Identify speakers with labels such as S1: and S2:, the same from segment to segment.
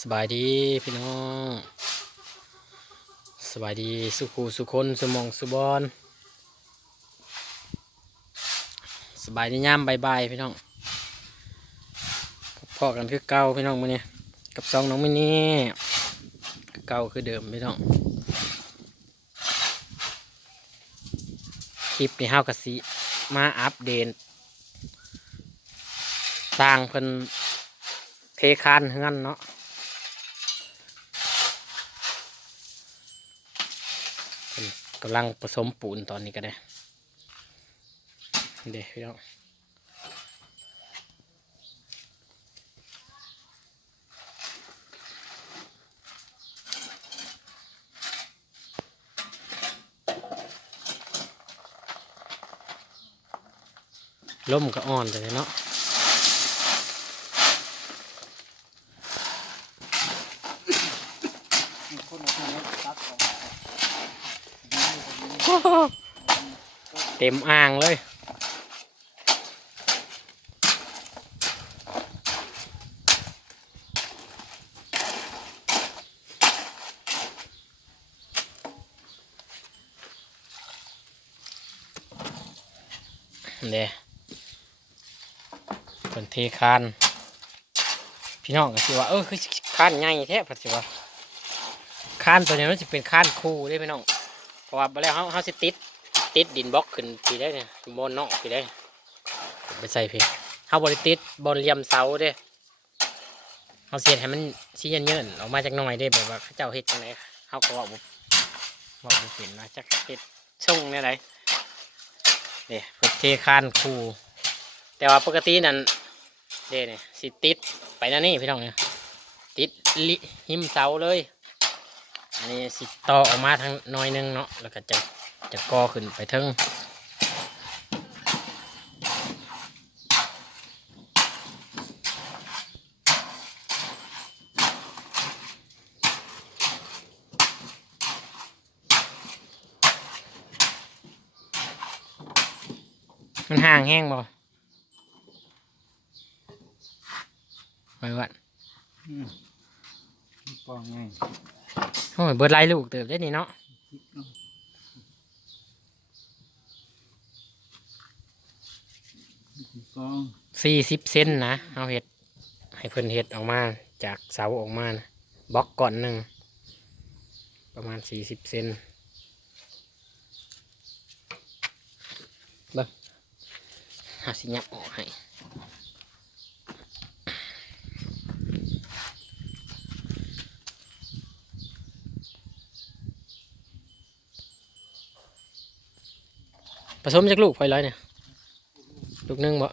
S1: สบายดีพี่น้องสบายดีสุขูสุคนสมองสุบอนสบายดีย่ามบายบายพี่น้องพอกันคือเก่าพี่น้องมื้อนี้กับซองน้องมินี่คือเก่าคือเดิมพี่น้องคลิปนี้เฮากะสิมาอัปเดตสร้างเพิ่นเทคานเฮือนเนาะ กำลังผสมปูนตอนนี้ก็ได้เดี๋ยวพี่น้องลมก็อ่อนเลยเนาะ
S2: คนเอาไปตัดออกมา
S1: เต็มอ่างเลย เด้เป็นเทคาน พี่น้องก็คิดว่า เออคือคานใหญ่แท้ปัจจุบันคานตัวนี้มันจะเป็นคานคู่ได้พี่น้อง เพราะว่าไปแล้วเขาเขาสิติด ติดดินบล็อกขึ้นทีได้เนี่ยบนนอกทีได้ไปใส่พี่เขาบริติดบนเลียมเสาเด้เขาเสียให้มันชี้เยินเยินออกมาจากหน่อยได้แบบว่าเขาเจ้าเฮ็ดจังไดเขาก็บอกบอกบ่เป็นว่าจักเฮ็ดช่งเนี่ยไรเนี่ยเพิ่นเทคานคูแต่ว่าปกตินั่นเด้เนี่ยสิติดไปนั่นนี่พี่น้องเนี่ยติดลิหิมเสาเลย อันนี้สิต่อออกมาทางน้อยหนึงเนาะแล้วก็จะจะก่อขึ้นไปเทิงมันห่างแห้งบ่ไปวัด
S2: อืมปองไง
S1: โอ้ยเบิดไล่ลูกเติบได้นี่เนาะ
S2: ปอง
S1: สี่สิบเซนนะเอาเห็ดให้เพิ่นเห็ดออกมาจากเสาออกมานะบล็อกก่อนหนึ่งประมาณสี่สิบเซนเบิ้งหาสิยับออกให้ ผสมจากลูกไฟไร้อยเนี่ย ลูกนึงบ่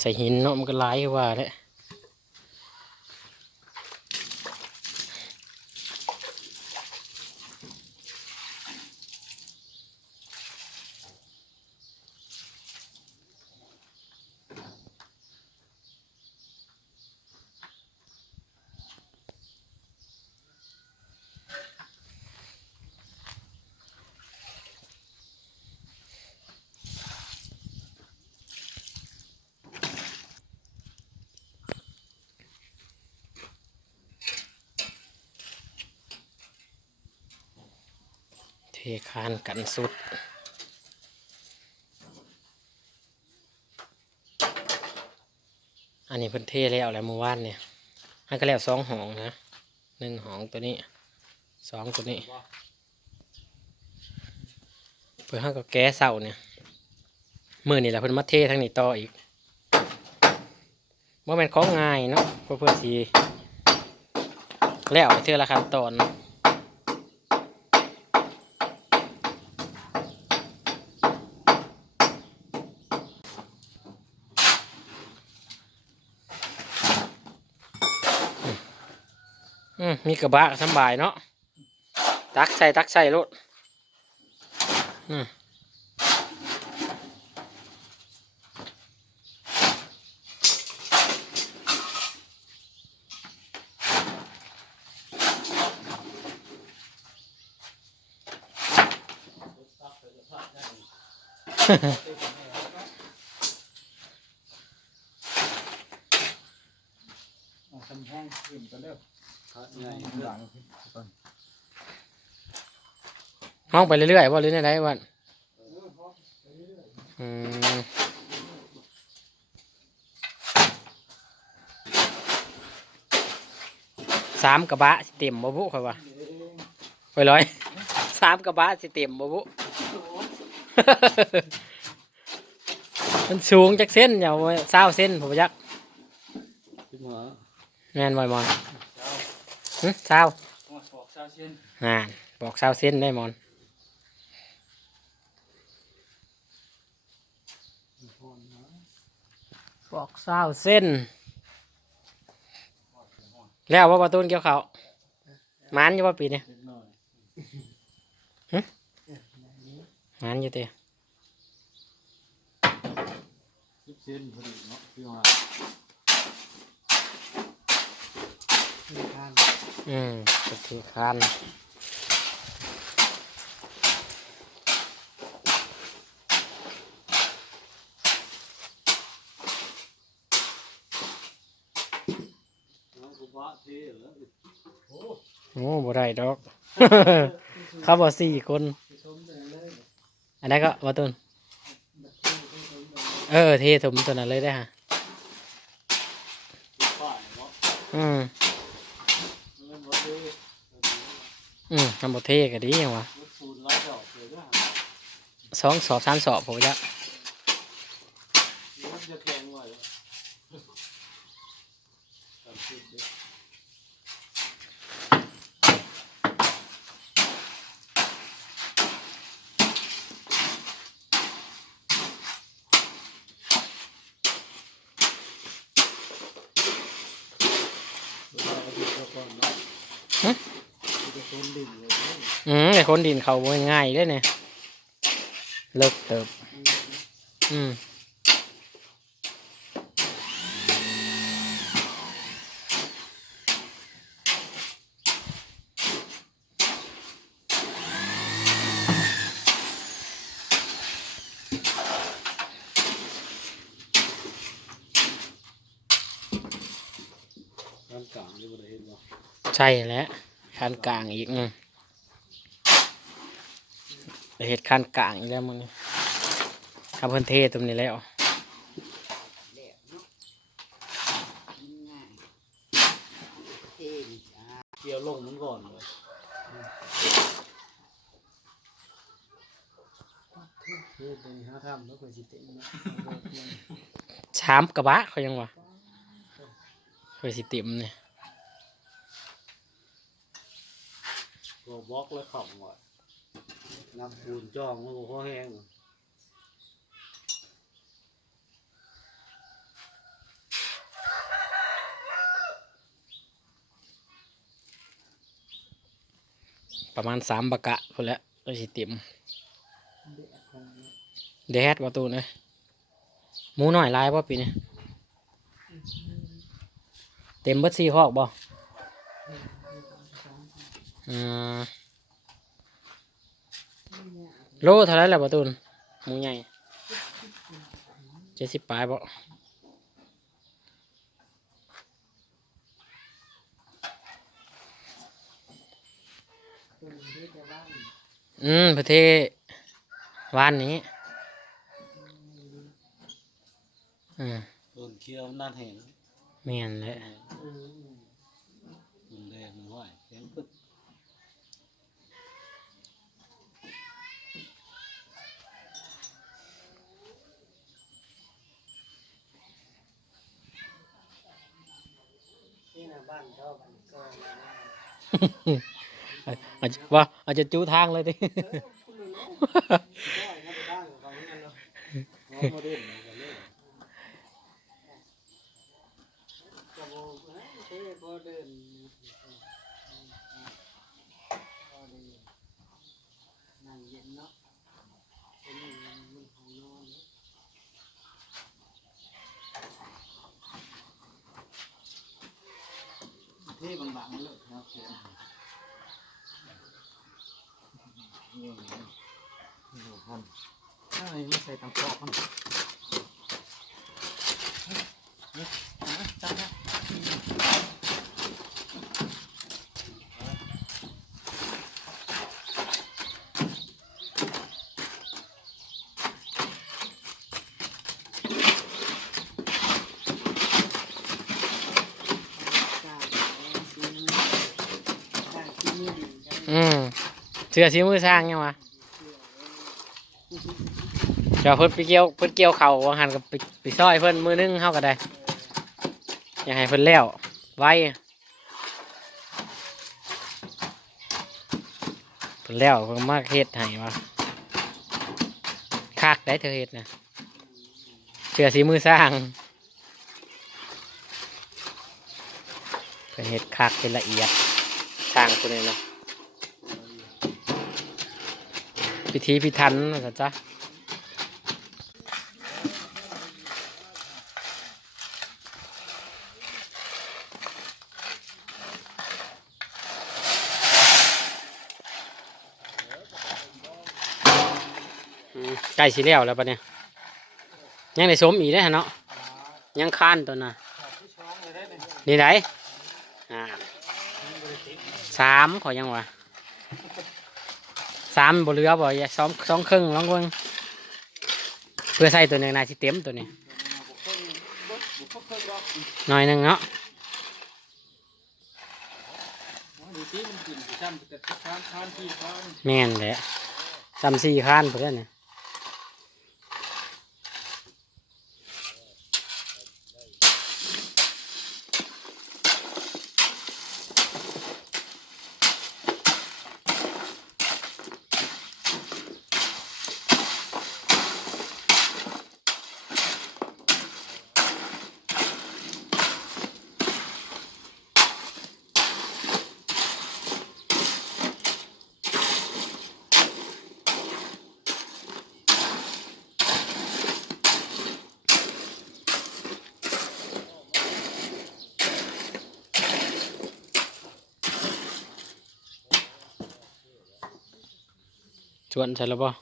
S1: ใส่หินเนาะมันก็หลายว่าแหละ คานกันสุด อันนี้เพิ่นเทแล้วแหล้วเมื่อวานเนี่ยให้ก็แล้วสองหองนะหนึ่งหองตัวนี้สองตัวนี้ เพื่อให้ก็แก้เสาเนี่ยมือนี่แหละเพิ่นมาเททั้งนี้ต่ออีกว่าเป็นของง่ายเนาะเพื่อเพื่อสีแล้วไปเทื่อละขั้นตอนอืม มีกระบะสบายเนาะตักใส่ตักใส่รถ
S3: ฮ่ ใหญ่
S2: หลังขึ้นก่อน
S1: ห้องไปเรื่อยๆว่าหรือไงวันอืมสามกระบะสิเต็มบ่บุค่อยว่าไปร้อยสามกระบะสิเต็มบ่บุมันสูงจากเส้นอย่าเศร้าเส้นผมยัก
S3: ขึ้นมา
S1: แม่นบ่อยมอน หึเศร้า
S2: หัวศอกเช้าเช่น
S1: อ่าบอกเศร้าเส้นได้มอนบอกเศร้าเส้น แล้วว่าประตูนเกี่ยวเขาวมันอยู่ว่าปีนี้
S3: เล็กน้อย
S1: มันอยู่เตะ
S3: สิบเส้นพอดีเนาะพี่ว่า
S1: อืมก็คือคัน
S3: น้องกุบะเท่เหรอ
S1: โอ้บ่ได้ดอก เขาบอกสี่คน อันนั้นก็ประตูนเออ เทถมตัวนั้นเลยได้ฮะ
S3: ฝ่ายเนาะ
S1: อืม
S3: มันบ่เท่
S1: อืมทำบทเทก็ดีอย่างวะ
S3: รถสูนไล่ดอกเลยนะ
S1: สองสอบสามสอบผมจะ
S3: มันจะ แข็งไว้ตามสิบเด้อ
S1: อืมไอ้คนดินเขาบ่ง่ายเลยเนี่ยเลิกเติบ อืม
S3: ด้านกลางนี่บ่ได้เห็นบ่
S1: ใช่แล้ว คันกลางอีกอืมเห็ดคันกลางอีกแล้วมึงคำเพิ่นเทตรงนี้แล้ว
S3: เกี่ยวลงมันก่อนเลย
S2: เฮ้ยตัวนี้ห้าทำแล้วก็สิเต็มนะ
S1: ชามกระบะเขายังวะเคยสิเต็มเนี่ย
S3: ก็บล็อกแล้วขับไว้นับปูนจ้องมันก็พอแห้ง
S1: ประมาณสามบะกะพอแหล้วเคยสิเต็มแดดประตูเนี่ยหมูหน่อยลายป่ะปีนี้เต็มเบิดสี่คอกบ่อืม โลเท่าไรแหละประตูนหมูใหญ่เจ็ดสิบปลายบ่อืมประเทศวานนี้อืม
S3: ต้นเคี้ยวนั่นเห็น
S1: แม่นแหละ
S3: มันแดงมันไหวแข็งปึ๊บ
S2: บ้านเขาบ้านก็
S1: อาจจะว่าอาจจะจูทางเลยดิ
S2: คุณรู้เนาะได้นะบ้านของเขาเหมือนกันเนาะ
S3: น้องมาเล่นมันก็เล่น
S2: กระโบกนะเท่พอเดินพอดีนั่งเย็นเนาะเป็นมันของนอน
S3: ที่บางๆเลยครับเสียง
S2: ถ้าไม่ใส่ตังกอกมันจับนะ
S1: เสือสีมือสร้างยังวะเดี๋ยวเพิ่นไปเกี่ยวเพิ่นเกี่ยวเข่าหันกับไปไปซอยเพิ่นมือนึงเข้าก็ได้อยาให้เพิ่นแล้วไว้เพิ่นแล้วเพิ่นมากเฮ็ดให้วะคักได้เธอเฮ็ดนะเสือสีมือสร้างเพิ่นเฮ็ดคักเป็นละเอียดสร้างตัวนี้เนาะ พิธีพิธันนะจ๊ะใกล้สิแล้วแล้วปะเนี่ยยังได้สมอีกได้ฮะเนาะยังค้านตัวน่ะนี่ไหนอ่าสามขอยังวะ สามบ่เหลือบ่อย่าสองสองครึ่งลองเบิ่งเพื่อใส่ตัวหนึ่งนายสิเต็มตัวนี้หน่อยหนึ่งเนาะ
S2: ดูที่มันกินช้ำแต่ทานทานที่ทาน
S1: แม่นแหละสามสี่ข้านเพื่อนเนี่ย ชวนใช่แล้วป่ะ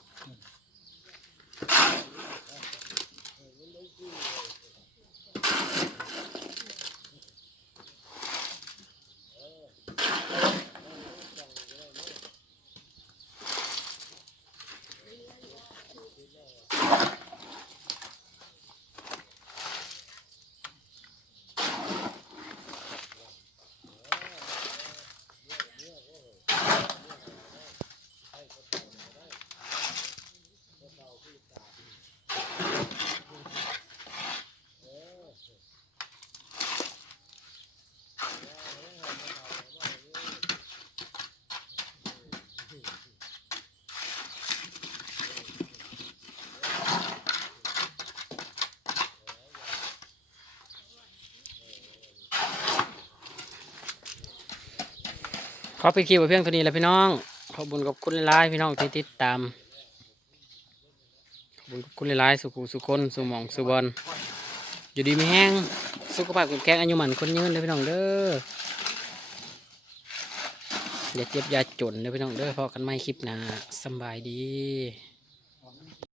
S1: ขอไปคิวไว้เพียงเท่านี้แหล้วพี่น้อง ขอบคุญขอบคุณหลายๆพี่น้องที่ติดตาม ขอบคุญขอบคุณหลายๆสุขุสุคนสุหมองสุบอลอยู่ดีไม่แห้ง สุขภาพแข็งแรงอายุหมันคนยืนเลยพี่น้องเด้อ อย่าเจ็บอย่าจนเลยพี่น้องเด้อพอกันไม่คลิปหน้าสบายดี